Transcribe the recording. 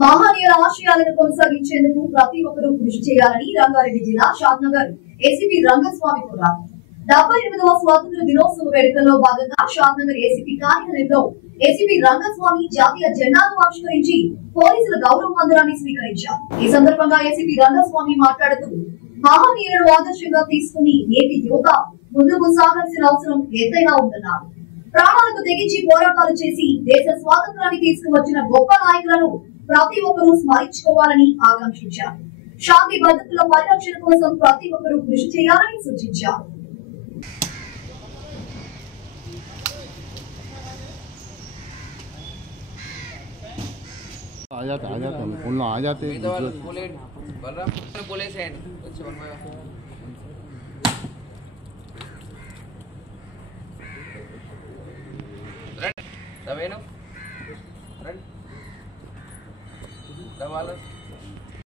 మహనీయుల ఆశయాలను కొనసాగించేందుకు ప్రతి ఒక్కరూ కృషి చేయాలని రంగారెడ్డి జిల్లా షాద్నగర్ ఏసీపీ రంగస్వామి కోరారు. 78వ స్వాతంత్ర దినోత్సవ వేడుకల్లో భాగంగా షాద్నగర్ ఏసీపీ కార్యాలయంలో ఏసీపీ రంగస్వామి జాతీయ జెండాను ఆవిష్కరించి పోలీసుల గౌరవ వందనాన్ని స్వీకరించారు. ఈ సందర్భంగా ఏసీపీ రంగస్వామి మాట్లాడుతూ మహనీయులను ఆదర్శంగా తీసుకుని నేటి యువత ముందుకు సాగాల్సిన అవసరం ఎంతైనా ఉందన్నారు. ప్రాణాలకు తెగించి పోరాటాలు చేసి దేశ స్వాతంత్రాన్ని తీసుకువచ్చిన గొప్ప నాయకులను ప్రతి ఒక్కరూ స్మరించుకోవాలని ఆకాంక్షించారు. శాంతి భద్రతల పరిరక్షణ కోసం ప్రతి ఒక్కరూ కృషి చేయాలని సూచించారు. आ जाते बोलना आ जाते बोले सेंड रन